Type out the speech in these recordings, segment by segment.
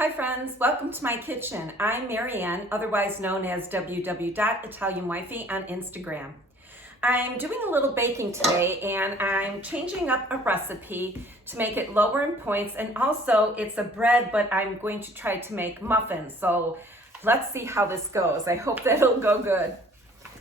Hi friends, welcome to my kitchen. I'm Marianne, otherwise known as 𝑤𝒂𝒏𝒏𝒆 on Instagram. I'm doing a little baking today and I'm changing up a recipe to make it lower in points, and also it's a bread, but I'm going to try to make muffins. So let's see how this goes. I hope that it'll go good.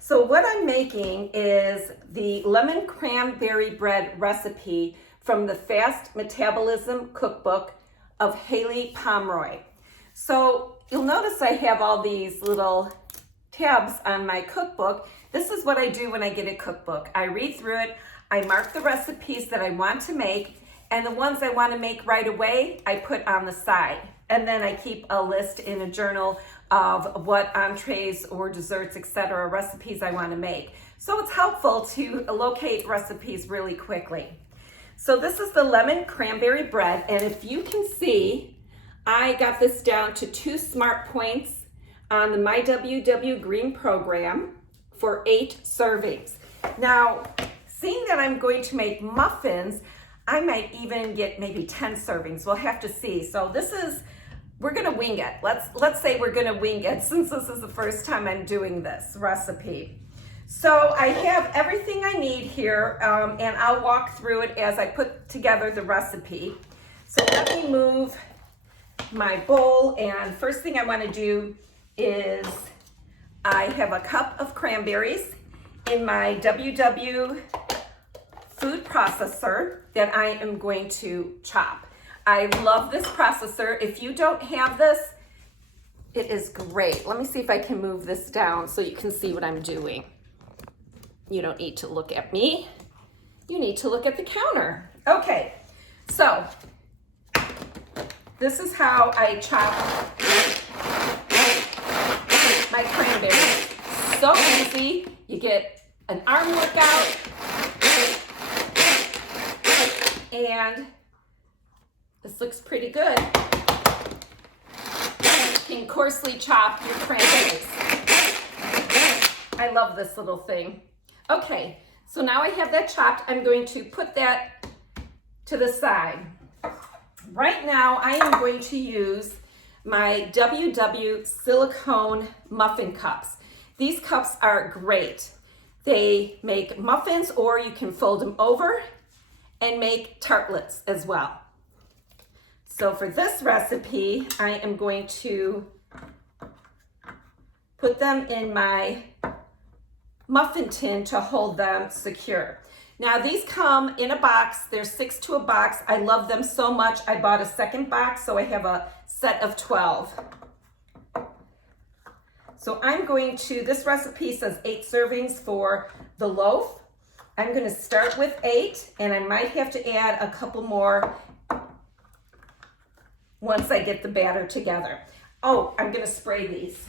So what I'm making is the lemon cranberry bread recipe from the Fast Metabolism cookbook of Haylie Pomroy. So you'll notice I have all these little tabs on my cookbook. This is what I do when I get a cookbook. I read through it, I mark the recipes that I want to make, and the ones I want to make right away, I put on the side. And then I keep a list in a journal of what entrees or desserts, etc., recipes I want to make. So it's helpful to locate recipes really quickly. So this is the lemon cranberry bread, and if you can see, I got this down to 2 smart points on the My WW Green program for 8 servings. Now, seeing that I'm going to make muffins, I might even get maybe 10 servings. We'll have to see. So we're gonna wing it. Let's say we're gonna wing it since this is the first time I'm doing this recipe. So I have everything I need here, and I'll walk through it as I put together the recipe. So let me move my bowl, and first thing I want to do is I have a cup of cranberries in my WW food processor that I am going to chop. I love this processor. If you don't have this, it is great. Let me see if I can move this down so you can see what I'm doing. You don't need to look at me. You need to look at the counter. Okay, so this is how I chop my cranberries. So easy. You get an arm workout, and this looks pretty good. You can coarsely chop your cranberries. I love this little thing. Okay, so now I have that chopped. I'm going to put that to the side. Right now, I am going to use my WW silicone muffin cups. These cups are great. They make muffins, or you can fold them over and make tartlets as well. So for this recipe, I am going to put them in my muffin tin to hold them secure. Now these come in a box. There's 6 to a box. I love them so much. I bought a second box, so I have a set of 12. So I'm going to, this recipe says 8 servings for the loaf. I'm going to start with 8, and I might have to add a couple more once I get the batter together. Oh, I'm going to spray these.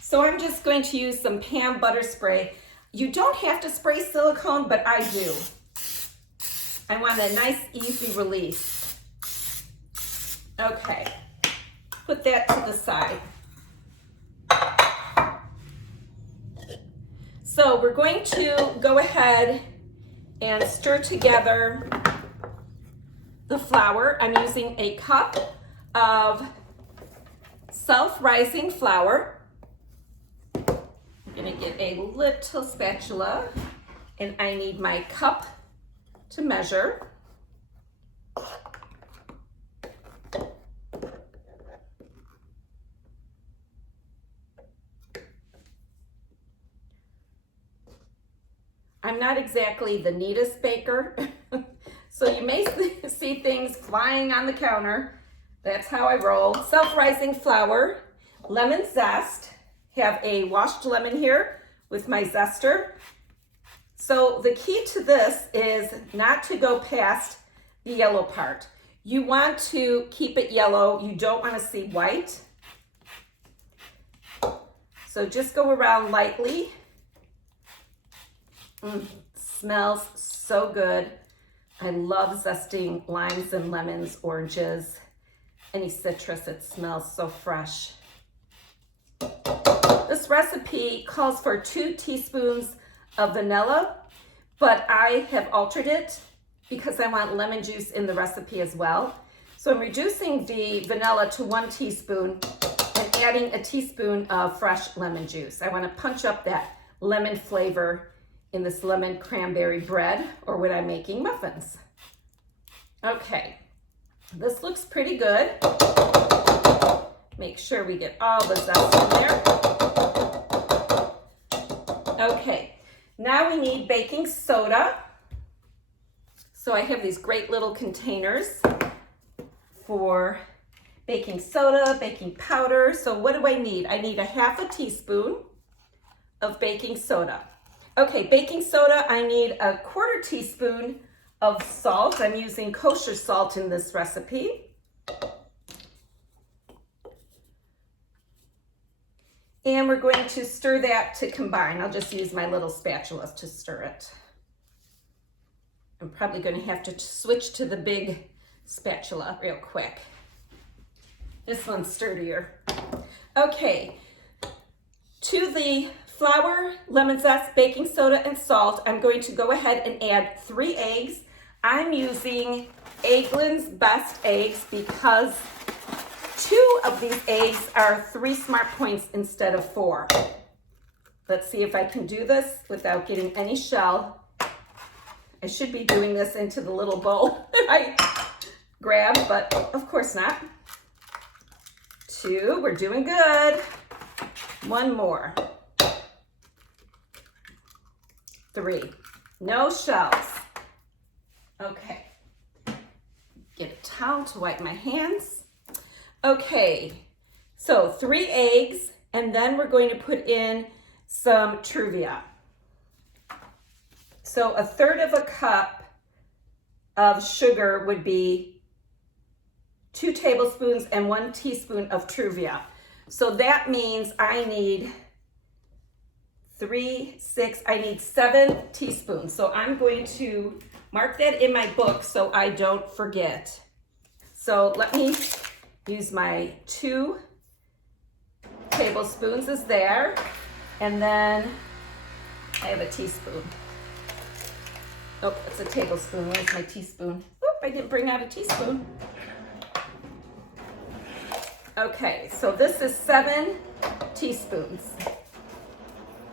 So I'm just going to use some pan butter spray. You don't have to spray silicone, but I do. I want a nice, easy release. Okay, put that to the side. So we're going to go ahead and stir together the flour. I'm using a cup of self-rising flour. I'm gonna get a little spatula, and I need my cup to measure. I'm not exactly the neatest baker, so you may see things flying on the counter. That's how I roll. Self-rising flour, lemon zest. Have a washed lemon here with my zester. So the key to this is not to go past the yellow part. You want to keep it yellow. You don't want to see white. So just go around lightly. Smells so good. I love zesting limes and lemons, oranges, any citrus. It smells so fresh. This recipe calls for 2 teaspoons of vanilla, but I have altered it because I want lemon juice in the recipe as well. So I'm reducing the vanilla to 1 teaspoon and adding a teaspoon of fresh lemon juice. I want to punch up that lemon flavor in this lemon cranberry bread or when I'm making muffins. Okay, this looks pretty good. Make sure we get all the zest in there. Okay, now we need baking soda. So I have these great little containers for baking soda, baking powder. So what do I need? I need a 1/2 teaspoon of baking soda. Okay, baking soda, I need a 1/4 teaspoon of salt. I'm using kosher salt in this recipe. And we're going to stir that to combine. I'll just use my little spatula to stir it. I'm probably going to have to switch to the big spatula real quick. This one's sturdier. Okay, to the flour, lemon zest, baking soda, and salt, I'm going to go ahead and add 3 eggs. I'm using Eggland's Best eggs because 2 of these eggs are 3 smart points instead of 4. Let's see if I can do this without getting any shell. I should be doing this into the little bowl I grabbed, but of course not. 2, we're doing good. 1 more. 3, no shells. Okay, get a towel to wipe my hands. Okay, so 3 eggs, and then we're going to put in some truvia. So 1/3 cup of sugar would be 2 tablespoons and 1 teaspoon of truvia. So that means I need 3, 6, I need 7 teaspoons. So I'm going to mark that in my book so I don't forget. So let me use my 2 tablespoons is there. And then I have a teaspoon. Oh, it's a tablespoon. Where's my teaspoon? Oop, I didn't bring out a teaspoon. Okay, so this is 7 teaspoons.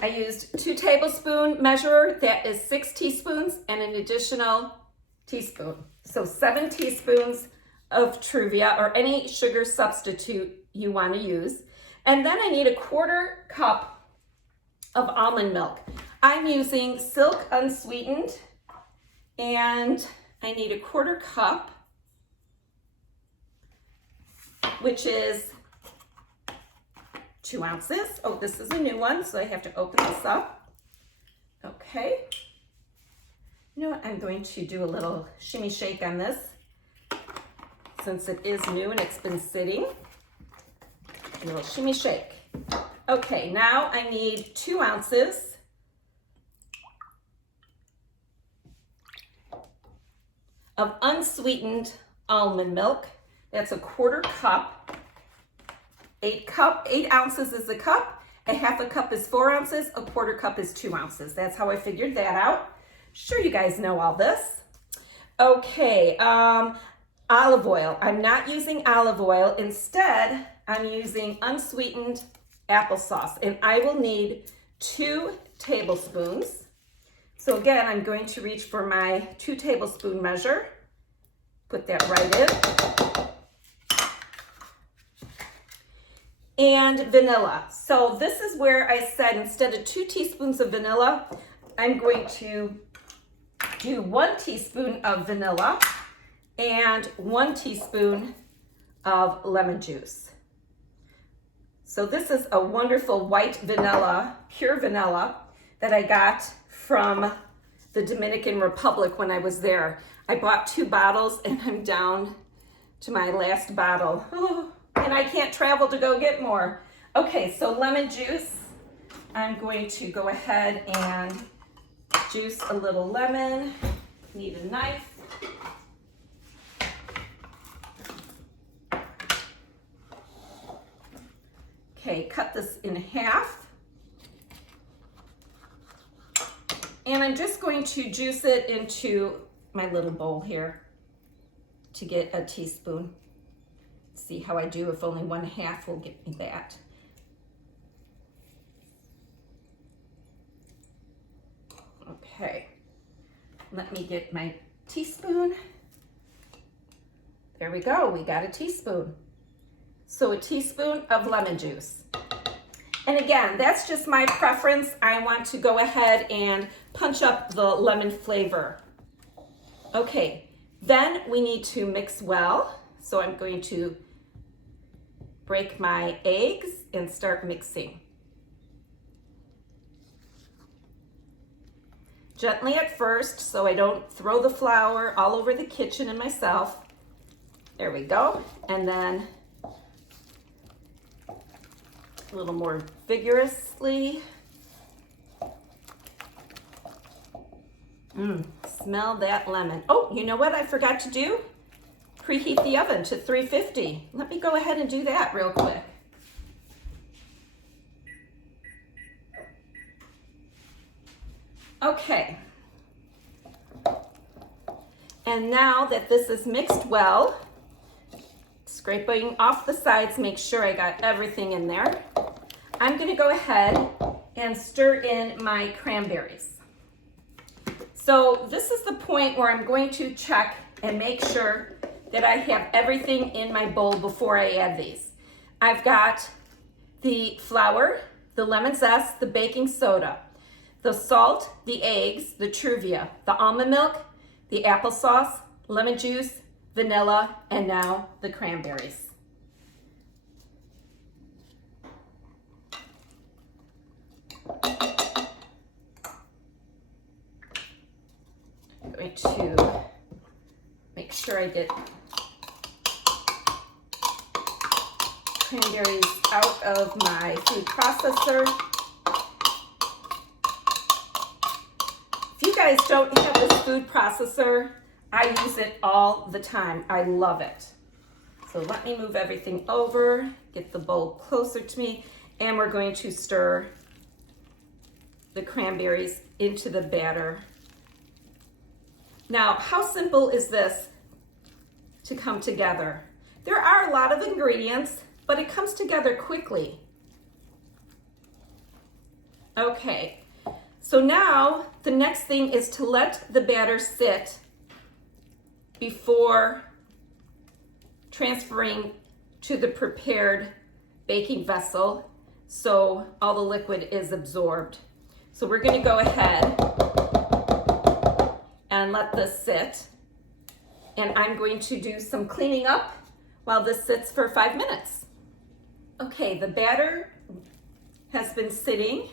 I used 2 tablespoon measure, that is 6 teaspoons, and an additional teaspoon. So 7 teaspoons of truvia or any sugar substitute you want to use. And then I need a 1/4 cup of almond milk. I'm using Silk unsweetened, and I need a 1/4 cup, which is 2 ounces. Oh, this is a new one, so I have to open this up. Okay. You know what? I'm going to do a little shimmy shake on this since it is new and it's been sitting. A little shimmy shake. Okay, now I need 2 ounces of unsweetened almond milk. That's a 1/4 cup. 8 ounces is a cup. A 1/2 cup is 4 ounces. A 1/4 cup is 2 ounces. That's how I figured that out. Sure, you guys know all this. Okay, olive oil. I'm not using olive oil. Instead, I'm using unsweetened applesauce, and I will need 2 tablespoons. So again, I'm going to reach for my 2 tablespoon measure. Put that right in. And vanilla. So this is where I said instead of 2 teaspoons of vanilla, I'm going to do 1 teaspoon of vanilla and 1 teaspoon of lemon juice. So this is a wonderful white vanilla, pure vanilla, that I got from the Dominican Republic when I was there. I bought 2 bottles and I'm down to my last bottle. Oh, and I can't travel to go get more. Okay, so lemon juice. I'm going to go ahead and juice a little lemon. Need a knife. Okay, cut this in half. And I'm just going to juice it into my little bowl here. to get a teaspoon. See how I do, if only 1/2 will get me that. Okay, let me get my teaspoon. There we go, we got a teaspoon. So a teaspoon of lemon juice. And again, that's just my preference. I want to go ahead and punch up the lemon flavor. Okay, then we need to mix well. So I'm going to break my eggs and start mixing. Gently at first, so I don't throw the flour all over the kitchen and myself. There we go. And then a little more vigorously. Smell that lemon. Oh, you know what I forgot to do? Preheat the oven to 350. Let me go ahead and do that real quick. Okay. And now that this is mixed well, scraping off the sides, make sure I got everything in there. I'm going to go ahead and stir in my cranberries. So this is the point where I'm going to check and make sure that I have everything in my bowl before I add these. I've got the flour, the lemon zest, the baking soda, the salt, the eggs, the truvia, the almond milk, the applesauce, lemon juice, vanilla, and now the cranberries. I'm going to make sure I get cranberries out of my food processor. If you guys don't have this food processor, I use it all the time. I love it. So let me move everything over, get the bowl closer to me, and we're going to stir the cranberries into the batter. Now, how simple is this to come together? There are a lot of ingredients, but it comes together quickly. Okay, so now the next thing is to let the batter sit before transferring to the prepared baking vessel so all the liquid is absorbed. So we're going to go ahead and let this sit, and I'm going to do some cleaning up while this sits for 5 minutes. Okay, the batter has been sitting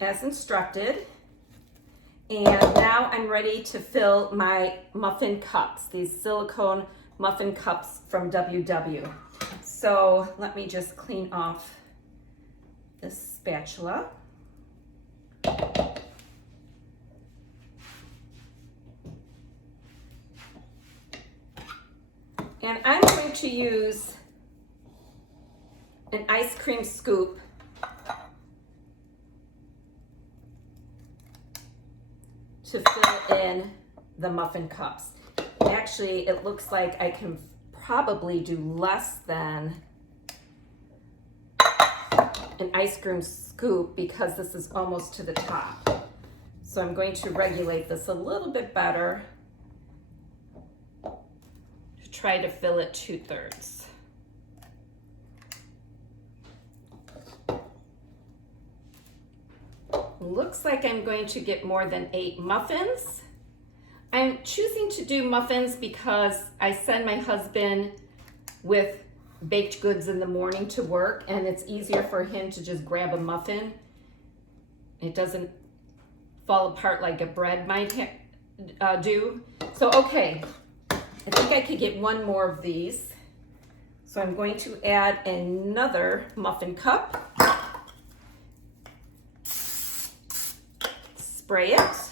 as instructed, and now I'm ready to fill my muffin cups, these silicone muffin cups from WW. So let me just clean off this spatula. And I'm going to use an ice cream scoop to fill in the muffin cups. Actually, it looks like I can probably do less than an ice cream scoop because this is almost to the top. So I'm going to regulate this a little bit better to try to fill it 2/3. Looks like I'm going to get more than 8 muffins. I'm choosing to do muffins because I send my husband with baked goods in the morning to work, and it's easier for him to just grab a muffin. It doesn't fall apart like a bread might do. So, okay, I think I could get 1 more of these. So I'm going to add another muffin cup. Spray it.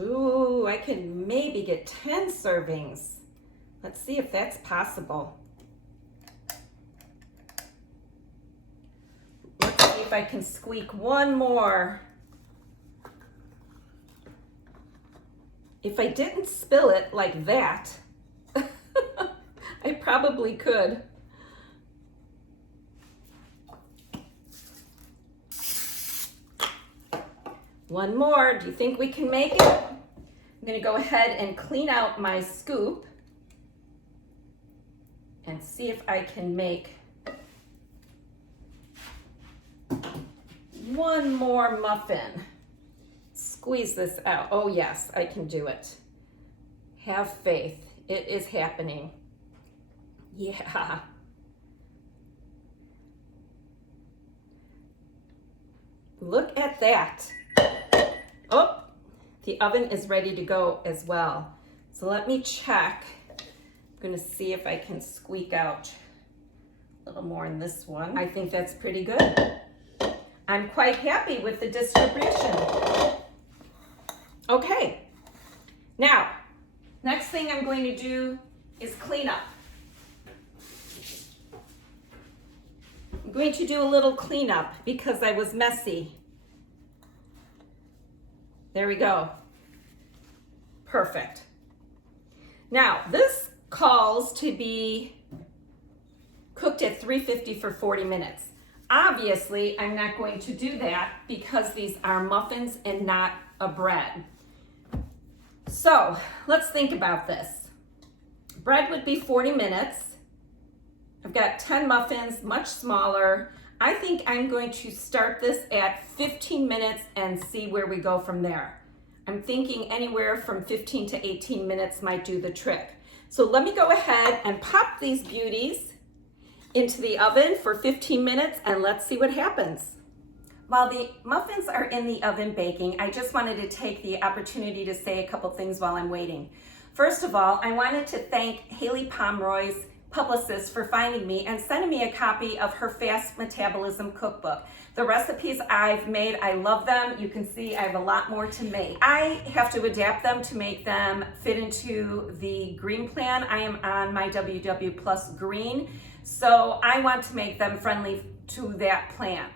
Ooh, I can maybe get 10 servings. Let's see if that's possible. Let's see if I can squeak one more. If I didn't spill it like that, I probably could. One more. Do you think we can make it? I'm going to go ahead and clean out my scoop and see if I can make one more muffin. Squeeze this out. Oh yes, I can do it. Have faith. It is happening. Yeah. Look at that. Oh, the oven is ready to go as well. So let me check. I'm going to see if I can squeak out a little more in this one. I think that's pretty good. I'm quite happy with the distribution. Okay, now, next thing I'm going to do is clean up. I'm going to do a little cleanup because I was messy. There we go. Perfect. Now, this calls to be cooked at 350 for 40 minutes. Obviously, I'm not going to do that because these are muffins and not a bread. So, let's think about this. Bread would be 40 minutes. I've got 10 muffins, much smaller. I think I'm going to start this at 15 minutes and see where we go from there. I'm thinking anywhere from 15 to 18 minutes might do the trick. So let me go ahead and pop these beauties into the oven for 15 minutes and let's see what happens. While the muffins are in the oven baking, I just wanted to take the opportunity to say a couple things while I'm waiting. First of all, I wanted to thank Haylie, Pomroy's publicist, for finding me and sending me a copy of her Fast Metabolism cookbook. The recipes I've made, I love them. You can see I have a lot more to make. I have to adapt them to make them fit into the green plan. I am on my WW Plus green, so I want to make them friendly to that plan.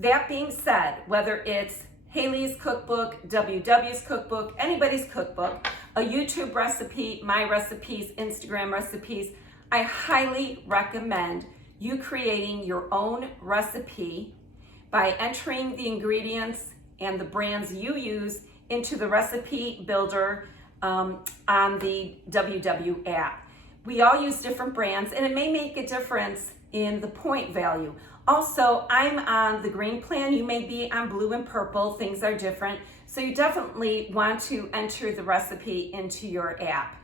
That being said, whether it's Haylie's cookbook, WW's cookbook, anybody's cookbook, a YouTube recipe, my recipes, Instagram recipes, I highly recommend you creating your own recipe by entering the ingredients and the brands you use into the recipe builder on the WW app. We all use different brands and it may make a difference in the point value. Also, I'm on the green plan. You may be on blue and purple. Things are different. So you definitely want to enter the recipe into your app.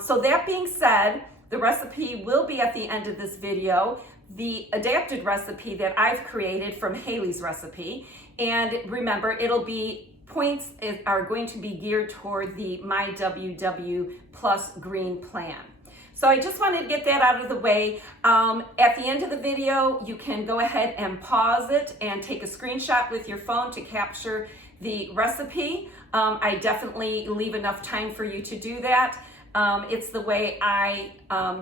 So that being said, the recipe will be at the end of this video, the adapted recipe that I've created from Haylie's recipe. And remember, it'll be points are going to be geared toward the My WW Plus green plan. So I just wanted to get that out of the way. At the end of the video, you can go ahead and pause it and take a screenshot with your phone to capture the recipe. I definitely leave enough time for you to do that. It's the way I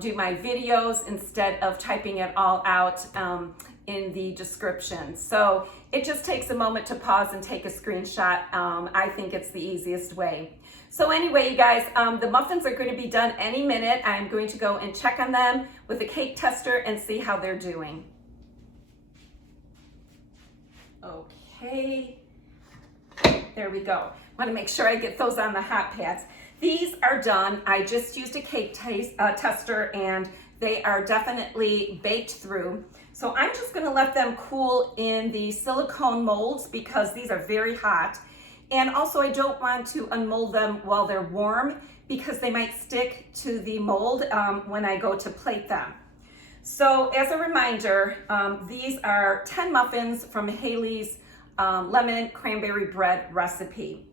do my videos instead of typing it all out in the description. So it just takes a moment to pause and take a screenshot. I think it's the easiest way. So anyway, you guys, the muffins are going to be done any minute. I'm going to go and check on them with a cake tester and see how they're doing. Okay, there we go. Want to make sure I get those on the hot pads. These are done. I just used a cake tester and they are definitely baked through. So I'm just going to let them cool in the silicone molds because these are very hot. And also I don't want to unmold them while they're warm because they might stick to the mold when I go to plate them. So as a reminder, these are 10 muffins from Haylie's lemon cranberry bread recipe.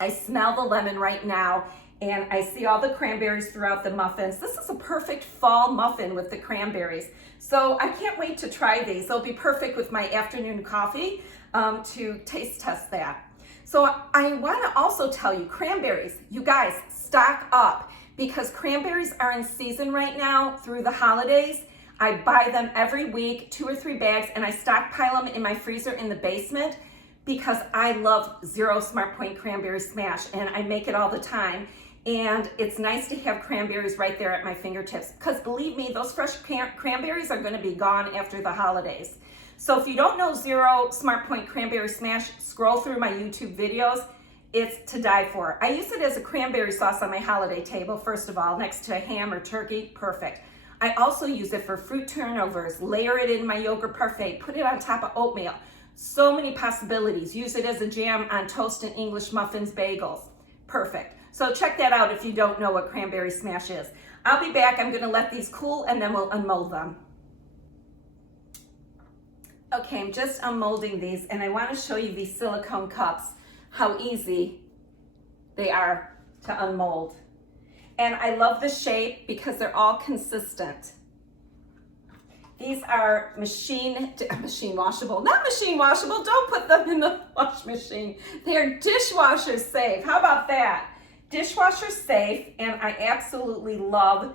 I smell the lemon right now and I see all the cranberries throughout the muffins. This is a perfect fall muffin with the cranberries. So I can't wait to try these. They'll be perfect with my afternoon coffee to taste test that. So I want to also tell you, cranberries, you guys, stock up because cranberries are in season right now through the holidays. I buy them every week, 2 or 3 bags, and I stockpile them in my freezer in the basement because I love Zero Smart Point Cranberry Smash, and I make it all the time. And it's nice to have cranberries right there at my fingertips, because believe me, those fresh cranberries are gonna be gone after the holidays. So if you don't know Zero Smart Point Cranberry Smash, scroll through my YouTube videos. It's to die for. I use it as a cranberry sauce on my holiday table, first of all, next to ham or turkey, perfect. I also use it for fruit turnovers, layer it in my yogurt parfait, put it on top of oatmeal. So many possibilities. Use it as a jam on toast and English muffins, bagels, perfect. So check that out if you don't know what cranberry smash is. I'll be back. I'm gonna let these cool and then we'll unmold them. Okay, I'm just unmolding these, and I wanna show you these silicone cups, how easy they are to unmold. And I love the shape because they're all consistent. These are machine washable, not machine washable, don't put them in the wash machine. They're dishwasher safe, how about that? Dishwasher safe, and I absolutely love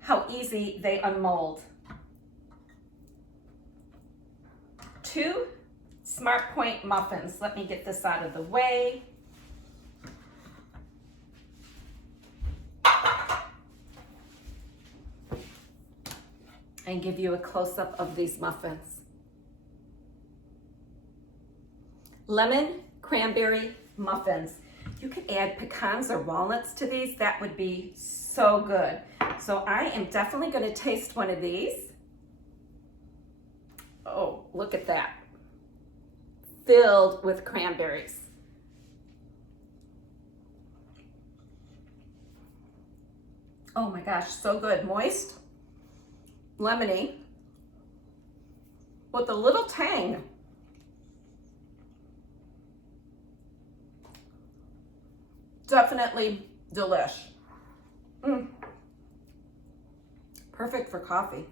how easy they unmold. 2 Smart Point muffins. Let me get this out of the way. And give you a close-up of these muffins. Lemon cranberry muffins. You could add pecans or walnuts to these. That would be so good. So I am definitely going to taste one of these. Oh, look at that. Filled with cranberries. Oh my gosh, so good. Moist, lemony, with a little tang. Definitely delish. Perfect for coffee.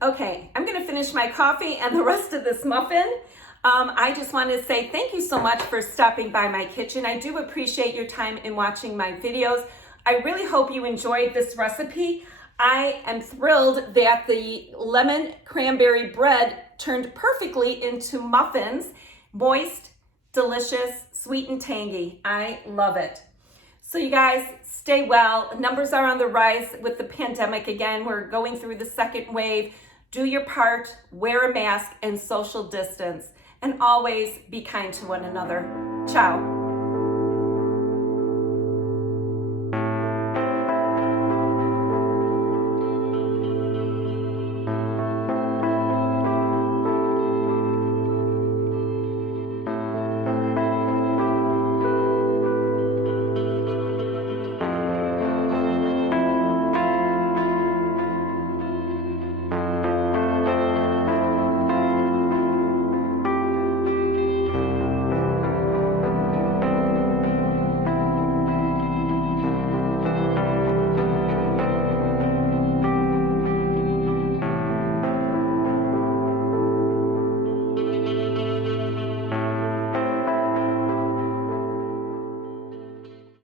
Okay, I'm gonna finish my coffee and the rest of this muffin. I just wanted to say thank you so much for stopping by my kitchen. I do appreciate your time in watching my videos. I really hope you enjoyed this recipe. I am thrilled that the lemon cranberry bread turned perfectly into muffins. Moist, delicious, sweet and tangy. I love it. So you guys, stay well. Numbers are on the rise with the pandemic again. We're going through the second wave. Do your part, wear a mask, and social distance. And always be kind to one another. Ciao.